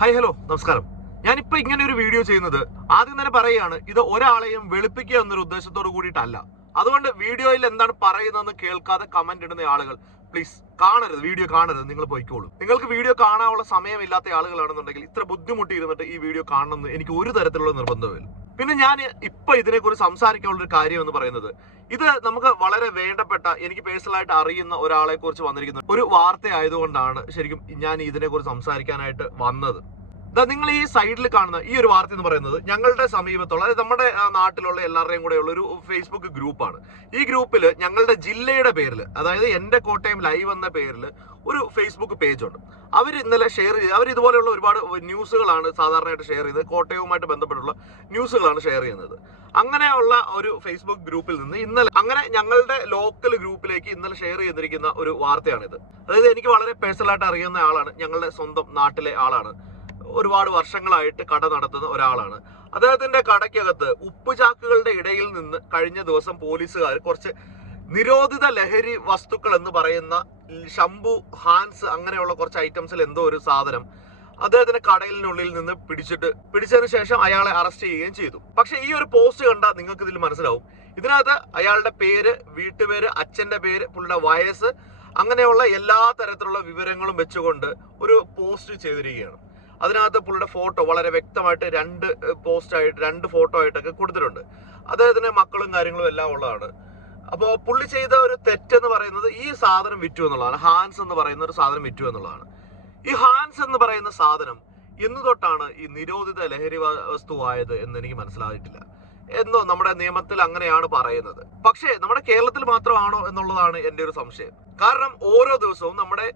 Hi hello നമസ്കാരം. ഞാനിപ്പോ ഇങ്ങനെ ഒരു വീഡിയോ ചെയ്യുന്നത് ആദ്യം തന്നെ പറയുകയാണ് ഇത് ഒരാളെയും വെളുപ്പിക്കുക എന്നൊരു ഉദ്ദേശത്തോട് കൂടിയിട്ടല്ല. അതുകൊണ്ട് വീഡിയോയിൽ എന്താണ് പറയുന്നതെന്ന് കേൾക്കാതെ കമന്റ് ഇടുന്ന ആളുകൾ. പ്ലീസ് കാണരുത് വീഡിയോ കാണരുത് നിങ്ങൾ പോയിക്കോളൂ. നിങ്ങൾക്ക് വീഡിയോ കാണാനുള്ള സമയമില്ലാത്ത ആളുകളാണെന്നുണ്ടെങ്കിൽ ഇത്ര ബുദ്ധിമുട്ടി ഇരുന്നിട്ട് ഈ വീഡിയോ കാണണമെന്ന് എനിക്ക് ഒരു തരത്തിലുള്ള നിർബന്ധമില്ല പിന്നെ ഞാൻ ഇപ്പൊ ഇതിനെക്കുറിച്ച് സംസാരിക്കാനുള്ള ഒരു കാര്യം എന്ന് പറയുന്നത് ഇത് നമുക്ക് വളരെ വേണ്ടപ്പെട്ട എനിക്ക് പേഴ്സണലായിട്ട് അറിയുന്ന ഒരാളെ കുറിച്ച് വന്നിരിക്കുന്ന ഒരു വാർത്ത ആയതുകൊണ്ടാണ് ശരിക്കും ഞാൻ ഇതിനെക്കുറിച്ച് സംസാരിക്കാനായിട്ട് വന്നത്. നിങ്ങൾ ഈ സൈഡിൽ കാണുന്ന ഈ ഒരു വാർത്ത എന്ന് പറയുന്നത് ഞങ്ങളുടെ സമീപത്തുള്ള അതായത് നമ്മുടെ നാട്ടിലുള്ള എല്ലാവരുടെയും കൂടെ ഉള്ള ഒരു ഫേസ്ബുക്ക് ഗ്രൂപ്പാണ് ഈ ഗ്രൂപ്പിൽ ഞങ്ങളുടെ ജില്ലയുടെ പേരിൽ അതായത് എന്റെ കോട്ടയം ലൈവ് എന്ന പേരിൽ ഒരു ഫേസ്ബുക്ക് പേജ് ഉണ്ട്. അവർ ഇന്നലെ ഷെയർ ചെയ്ത് അവർ ഇതുപോലെയുള്ള ഒരുപാട് ന്യൂസുകളാണ് സാധാരണയായിട്ട് ഷെയർ ചെയ്തത് കോട്ടയവുമായിട്ട് ബന്ധപ്പെട്ടുള്ള ന്യൂസുകളാണ് ഷെയർ ചെയ്യുന്നത്. അങ്ങനെയുള്ള ഒരു ഫേസ്ബുക്ക് ഗ്രൂപ്പിൽ നിന്ന് ഇന്നലെ അങ്ങനെ ഞങ്ങളുടെ ലോക്കൽ ഗ്രൂപ്പിലേക്ക് ഇന്നലെ ഷെയർ ചെയ്തിരിക്കുന്ന ഒരു വാർത്തയാണിത്. അതായത് എനിക്ക് വളരെ പേഴ്സണലായിട്ട് അറിയുന്ന ആളാണ് ഞങ്ങളുടെ സ്വന്തം നാട്ടിലെ ആളാണ്. ഒരുപാട് വർഷങ്ങളായിട്ട് കട നടത്തുന്ന ഒരാളാണ്. അദ്ദേഹത്തിന്റെ കടയ്ക്കകത്ത് ഉപ്പുചാക്കുകളുടെ ഇടയിൽ നിന്ന് കഴിഞ്ഞ ദിവസം പോലീസുകാർ കുറച്ച് നിരോധിത ലഹരി വസ്തുക്കൾ എന്ന് പറയുന്ന ശംഭു ഹാൻസ് അങ്ങനെയുള്ള കുറച്ച് ഐറ്റംസിൽ എന്തോ ഒരു സാധനം അദ്ദേഹത്തിന്റെ കടയിലിനുള്ളിൽ നിന്ന് പിടിച്ചിട്ട് പിടിച്ചതിന് ശേഷം അയാളെ അറസ്റ്റ് ചെയ്യുകയും ചെയ്തു. പക്ഷെ ഈ ഒരു പോസ്റ്റ് കണ്ടാൽ നിങ്ങൾക്ക് ഇതിൽ മനസ്സിലാവും. ഇതിനകത്ത് അയാളുടെ പേര് വീട്ടുപേര് അച്ഛന്റെ പേര് പുള്ളിയുടെ വയസ്സ് അങ്ങനെയുള്ള എല്ലാ തരത്തിലുള്ള വിവരങ്ങളും വെച്ചുകൊണ്ട് ഒരു പോസ്റ്റ് ചെയ്തിരിക്കുകയാണ്. അതിനകത്ത് പുള്ളിയുടെ ഫോട്ടോ വളരെ വ്യക്തമായിട്ട് രണ്ട് പോസ്റ്റ് ആയിട്ട് രണ്ട് ഫോട്ടോ ആയിട്ടൊക്കെ കൊടുത്തിട്ടുണ്ട്. അദ്ദേഹത്തിന് മക്കളും കാര്യങ്ങളും എല്ലാം ഉള്ളതാണ്. അപ്പോൾ പുള്ളി ചെയ്ത ഒരു തെറ്റെന്ന് പറയുന്നത് ഈ സാധനം വിറ്റു എന്നുള്ളതാണ്. ഹാൻസ് എന്ന് പറയുന്ന ഒരു സാധനം വിറ്റു എന്നുള്ളതാണ്. ഈ ഹാൻസ് എന്ന് പറയുന്ന സാധനം ഇന്ന് തൊട്ടാണ് ഈ നിരോധിത ലഹരി വസ്തുവായത് എന്ന് എനിക്ക് മനസ്സിലായിട്ടില്ല. എന്നോ നമ്മുടെ നിയമത്തിൽ അങ്ങനെയാണ് പറയുന്നത്. പക്ഷേ നമ്മുടെ കേരളത്തിൽ മാത്രമാണോ എന്നുള്ളതാണ് എന്റെ ഒരു സംശയം. കാരണം ഓരോ ദിവസവും നമ്മുടെ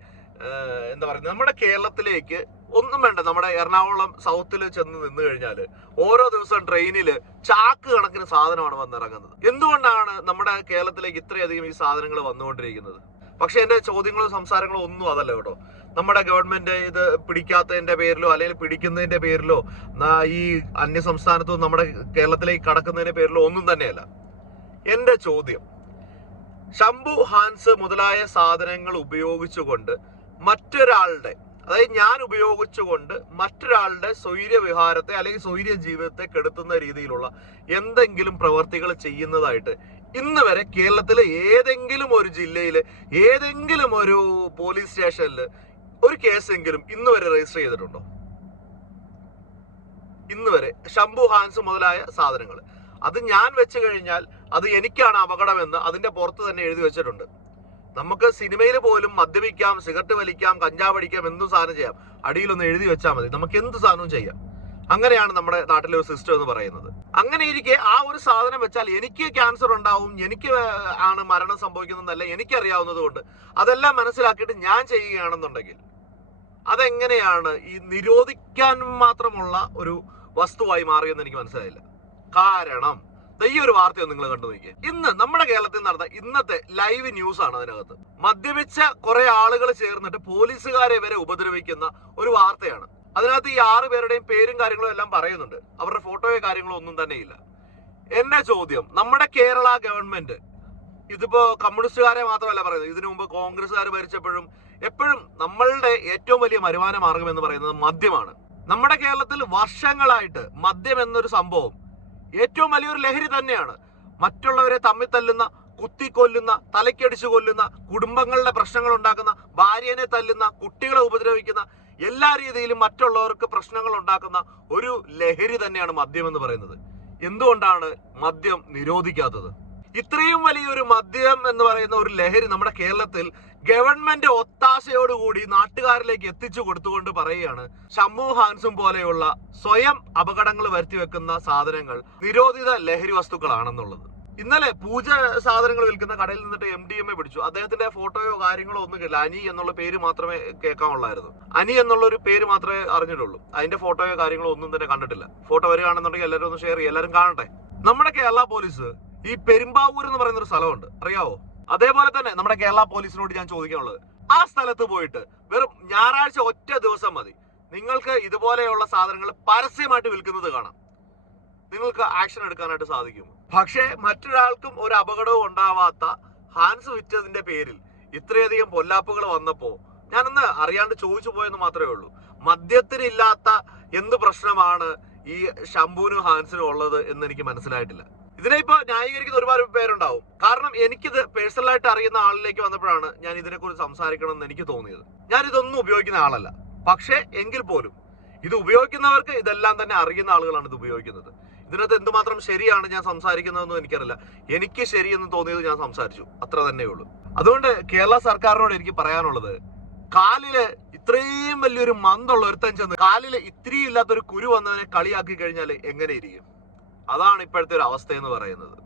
എന്താ പറയുക നമ്മുടെ കേരളത്തിലേക്ക് ഒന്നും വേണ്ട. നമ്മുടെ എറണാകുളം സൗത്തിൽ ചെന്ന് നിന്ന് കഴിഞ്ഞാൽ ഓരോ ദിവസം ട്രെയിനിൽ ചാക്ക് കണക്കിന് സാധനമാണ് വന്നിറങ്ങുന്നത്. എന്തുകൊണ്ടാണ് നമ്മുടെ കേരളത്തിലേക്ക് ഇത്രയധികം ഈ സാധനങ്ങൾ വന്നുകൊണ്ടിരിക്കുന്നത്? പക്ഷെ എന്റെ ചോദ്യങ്ങളും സംസാരങ്ങളും ഒന്നും അതല്ല കേട്ടോ. നമ്മുടെ ഗവൺമെന്റ് ഇത് പിടിക്കാത്തതിന്റെ പേരിലോ അല്ലെങ്കിൽ പിടിക്കുന്നതിന്റെ പേരിലോ ഈ അന്യ സംസ്ഥാനത്തു നമ്മുടെ കേരളത്തിലേക്ക് കടക്കുന്നതിന്റെ പേരിലോ ഒന്നും തന്നെയല്ല. എന്റെ ചോദ്യം ശംഭു ഹാൻസ് മുതലായ സാധനങ്ങൾ ഉപയോഗിച്ചുകൊണ്ട് മറ്റൊരാളുടെ അതായത് ഞാൻ ഉപയോഗിച്ചുകൊണ്ട് മറ്റൊരാളുടെ സ്വൈര്യ വിഹാരത്തെ അല്ലെങ്കിൽ സ്വൈര്യ ജീവിതത്തെ കെടുത്തുന്ന രീതിയിലുള്ള എന്തെങ്കിലും പ്രവർത്തികൾ ചെയ്യുന്നതായിട്ട് ഇന്ന് വരെ കേരളത്തിലെ ഏതെങ്കിലും ഒരു ജില്ലയിൽ ഏതെങ്കിലും ഒരു പോലീസ് സ്റ്റേഷനിൽ ഒരു കേസെങ്കിലും ഇന്ന് വരെ രജിസ്റ്റർ ചെയ്തിട്ടുണ്ടോ? ഇന്ന് വരെ ശംഭു ഹാൻസ് മുതലായ സാധനങ്ങൾ അത് ഞാൻ വെച്ച് കഴിഞ്ഞാൽ അത് എനിക്കാണ് അപകടമെന്ന് അതിന്റെ പുറത്ത് തന്നെ എഴുതി വെച്ചിട്ടുണ്ട്. നമുക്ക് സിനിമയിൽ പോലും മദ്യപിക്കാം സിഗരറ്റ് വലിക്കാം കഞ്ചാവടിക്കാം എന്തും സാധനം ചെയ്യാം. അടിയിലൊന്ന് എഴുതി വെച്ചാൽ മതി. നമുക്ക് എന്ത് സാധനവും ചെയ്യാം. അങ്ങനെയാണ് നമ്മുടെ നാട്ടിലെ ഒരു സിസ്റ്റം എന്ന് പറയുന്നത്. അങ്ങനെ ഇരിക്കെ ആ ഒരു സാധനം വെച്ചാൽ എനിക്ക് ക്യാൻസർ ഉണ്ടാവും എനിക്ക് ആണ് മരണം സംഭവിക്കുന്നതല്ല എനിക്കറിയാവുന്നത് കൊണ്ട് അതെല്ലാം മനസ്സിലാക്കിയിട്ട് ഞാൻ ചെയ്യുകയാണെന്നുണ്ടെങ്കിൽ അതെങ്ങനെയാണ് ഈ നിരോധിക്കാൻ മാത്രമുള്ള ഒരു വസ്തുവായി മാറിയെന്ന് എനിക്ക് മനസ്സിലായില്ല. കാരണം ഈ ഒരു വാർത്തയൊന്നും നിങ്ങൾ കണ്ടു നോക്കിയേ. ഇന്ന് നമ്മുടെ കേരളത്തിൽ നടന്ന ഇന്നത്തെ ലൈവ് ന്യൂസ് ആണ് അതിനകത്ത്. മദ്യപിച്ച കുറെ ആളുകൾ ചേർന്നിട്ട് പോലീസുകാരെ വരെ ഉപദ്രവിക്കുന്ന ഒരു വാർത്തയാണ്. അതിനകത്ത് ഈ ആറ് പേരുടെയും പേരും കാര്യങ്ങളും എല്ലാം പറയുന്നുണ്ട്. അവരുടെ ഫോട്ടോയോ കാര്യങ്ങളോ ഒന്നും തന്നെ ഇല്ല. എന്റെ ചോദ്യം നമ്മുടെ കേരള ഗവൺമെന്റ് ഇതിപ്പോ കമ്മ്യൂണിസ്റ്റുകാരെ മാത്രമല്ല പറയുന്നത് ഇതിനു മുമ്പ് കോൺഗ്രസ്സുകാർ ഭരിച്ചപ്പോഴും എപ്പോഴും നമ്മളുടെ ഏറ്റവും വലിയ വരുമാന മാർഗം എന്ന് പറയുന്നത് മദ്യമാണ്. നമ്മുടെ കേരളത്തിൽ വർഷങ്ങളായിട്ട് മദ്യം എന്നൊരു സംഭവം ഏറ്റവും വലിയൊരു ലഹരി തന്നെയാണ്. മറ്റുള്ളവരെ തമ്മിൽ തല്ലുന്ന കുത്തിക്കൊല്ലുന്ന തലക്കടിച്ചു കൊല്ലുന്ന കുടുംബങ്ങളുടെ പ്രശ്നങ്ങൾ ഉണ്ടാക്കുന്ന ഭാര്യനെ തല്ലുന്ന കുട്ടികളെ ഉപദ്രവിക്കുന്ന എല്ലാ രീതിയിലും മറ്റുള്ളവർക്ക് പ്രശ്നങ്ങൾ ഉണ്ടാക്കുന്ന ഒരു ലഹരി തന്നെയാണ് മദ്യം എന്ന് പറയുന്നത്. എന്തുകൊണ്ടാണ് മദ്യം നിരോധിക്കാത്തത്? ഇത്രയും വലിയൊരു മദ്യം എന്ന് പറയുന്ന ഒരു ലഹരി നമ്മുടെ കേരളത്തിൽ ഗവൺമെന്റ് ഒത്താശയോടുകൂടി നാട്ടുകാരിലേക്ക് എത്തിച്ചു കൊടുത്തുകൊണ്ട് പറയുകയാണ് ഷമ്മു ഹാൻസും പോലെയുള്ള സ്വയം അപകടങ്ങൾ വരുത്തി വെക്കുന്ന സാധനങ്ങൾ നിരോധിത ലഹരി വസ്തുക്കളാണെന്നുള്ളത്. ഇന്നലെ പൂജ സാധനങ്ങൾ വിൽക്കുന്ന കടയിൽ നിന്നിട്ട് എം ഡി എം എ പിടിച്ചു. അദ്ദേഹത്തിന്റെ ഫോട്ടോയോ കാര്യങ്ങളോ ഒന്നും കിട്ടില്ല. അനി എന്നുള്ള പേര് മാത്രമേ കേൾക്കാനുള്ളായിരുന്നു അനി എന്നുള്ള ഒരു പേര് മാത്രമേ അറിഞ്ഞിട്ടുള്ളൂ. അതിന്റെ ഫോട്ടോയോ കാര്യങ്ങളോ ഒന്നും തന്നെ കണ്ടിട്ടില്ല. ഫോട്ടോ വരികയാണെന്നുണ്ടെങ്കിൽ എല്ലാവരും ഒന്ന് ഷെയർ ചെയ്യും. എല്ലാവരും കാണട്ടെ. നമ്മുടെ കേരള പോലീസ് ഈ പെരുമ്പാവൂർ എന്ന് പറയുന്ന ഒരു സ്ഥലമുണ്ട്. അറിയാവോ? അതേപോലെ തന്നെ നമ്മുടെ കേരള പോലീസിനോട് ഞാൻ ചോദിക്കാനുള്ളത്. ആ സ്ഥലത്ത് പോയിട്ട് വെറും ഞായറാഴ്ച ഒറ്റ ദിവസം മതി. നിങ്ങൾക്ക് ഇതുപോലെയുള്ള സാധനങ്ങൾ പരസ്യമായിട്ട് വിൽക്കുന്നത് കാണാം. നിങ്ങൾക്ക് ആക്ഷൻ എടുക്കാനായിട്ട് സാധിക്കും. പക്ഷേ മറ്റൊരാൾക്കും ഒരു അപകടവും ഉണ്ടാവാത്ത ഹാൻസ് വിറ്റതിന്റെ പേരിൽ ഇത്രയധികം പൊല്ലാപ്പുകൾ വന്നപ്പോ ഞാനൊന്ന് അറിയാണ്ട് ചോദിച്ചു പോയെന്ന് മാത്രമേ ഉള്ളൂ. മദ്യത്തിനില്ലാത്ത എന്ത് പ്രശ്നമാണ് ഈ ശംഭുവിനും ഹാൻസിനും ഉള്ളത് എന്ന് എനിക്ക് മനസ്സിലായിട്ടില്ല. ഇതിനെ ന്യായീകരിക്കുന്ന ഒരുപാട് പേരുണ്ടാവും. കാരണം എനിക്കിത് പേഴ്സണലായിട്ട് അറിയുന്ന ആളിലേക്ക് വന്നപ്പോഴാണ് ഞാൻ ഇതിനെക്കുറിച്ച് സംസാരിക്കണം എന്ന് എനിക്ക് തോന്നിയത്. ഞാൻ ഇതൊന്നും ഉപയോഗിക്കുന്ന ആളല്ല. പക്ഷേ എങ്കിൽ പോലും ഇത് ഉപയോഗിക്കുന്നവർക്ക് ഇതെല്ലാം തന്നെ അറിയുന്ന ആളുകളാണ് ഇത് ഉപയോഗിക്കുന്നത്. ഇതിനകത്ത് എന്തുമാത്രം ശരിയാണ് ഞാൻ സംസാരിക്കുന്നതെന്നും എനിക്കറിയില്ല. എനിക്ക് ശരിയെന്ന് തോന്നിയത് ഞാൻ സംസാരിച്ചു. അത്ര തന്നെ ഉള്ളൂ. അതുകൊണ്ട് കേരള സർക്കാരിനോട് എനിക്ക് പറയാനുള്ളത് കാലിൽ ഇത്രയും വലിയൊരു മന്തുള്ള ഒരുത്തൻ ചെന്ന് കാലിൽ ഇത്തിരി ഇല്ലാത്തൊരു കുരു വന്നവനെ കളിയാക്കി കഴിഞ്ഞാൽ എങ്ങനെ ഇരിക്കും? അതാണ് ഇപ്പോഴത്തെ ഒരു അവസ്ഥ എന്ന് പറയുന്നത്.